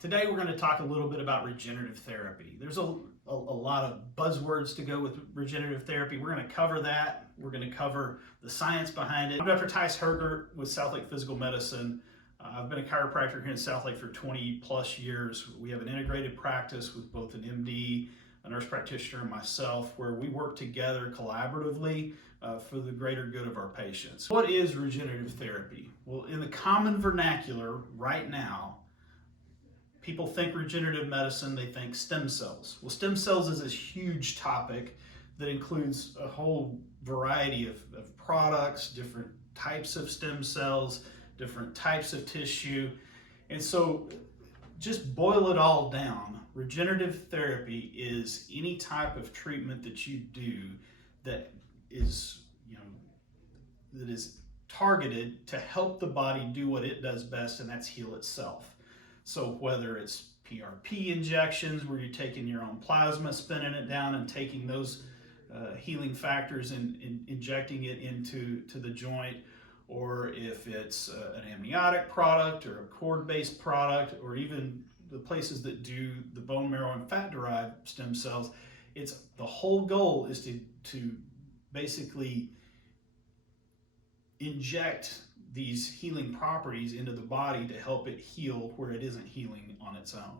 Today we're going to talk a little bit about regenerative therapy. There's a lot of buzzwords to go with regenerative therapy. We're going to cover that. We're going to cover the science behind it. I'm Dr. Tyce Hergert with Southlake Physical Medicine. I've been a chiropractor here in Southlake for 20 plus years. We have an integrated practice with both an MD, a nurse practitioner, and myself, where we work together collaboratively for the greater good of our patients. What is regenerative therapy? Well, in the common vernacular right now, people think regenerative medicine, they think stem cells. Well, stem cells is this huge topic that includes a whole variety of products, different types of stem cells, different types of tissue. And so just boil it all down. Regenerative therapy is any type of treatment that you do that is, that is targeted to help the body do what it does best, and that's heal itself. So whether it's PRP injections, where you're taking your own plasma, spinning it down and taking those healing factors and injecting it into the joint, or if it's an amniotic product or a cord-based product, or even the places that do the bone marrow and fat-derived stem cells, it's the whole goal is to basically inject these healing properties into the body to help it heal where it isn't healing on its own.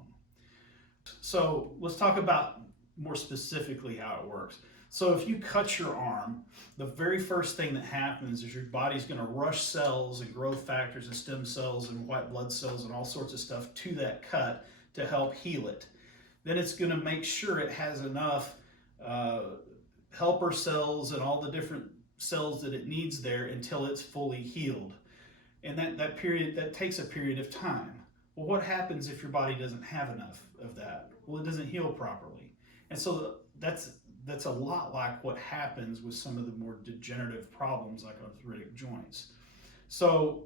So let's talk about more specifically how it works. So if you cut your arm, the very first thing that happens is your body's going to rush cells and growth factors and stem cells and white blood cells and all sorts of stuff to that cut to help heal it. Then it's going to make sure it has enough helper cells and all the different cells that it needs there until it's fully healed. And that takes a period of time. Well, what happens if your body doesn't have enough of that? Well, it doesn't heal properly. And so that's a lot like what happens with some of the more degenerative problems like arthritic joints. So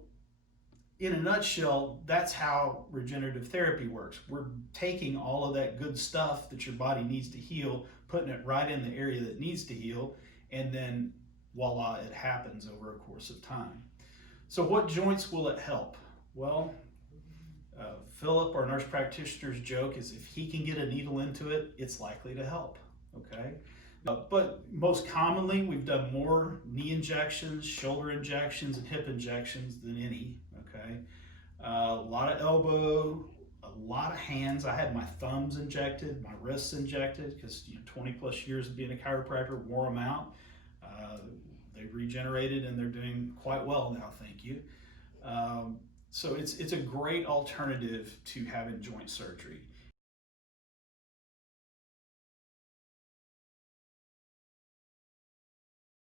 in a nutshell, that's how regenerative therapy works. We're taking all of that good stuff that your body needs to heal, putting it right in the area that needs to heal, and then voila, it happens over a course of time. So what joints will it help? Well, Philip, our nurse practitioner's joke is if he can get a needle into it, it's likely to help, okay? But most commonly, we've done more knee injections, shoulder injections, and hip injections than any, okay? A lot of elbow, a lot of hands. I had my thumbs injected, my wrists injected, because 20 plus years of being a chiropractor wore them out. They've regenerated and they're doing quite well now, thank you. So it's a great alternative to having joint surgery.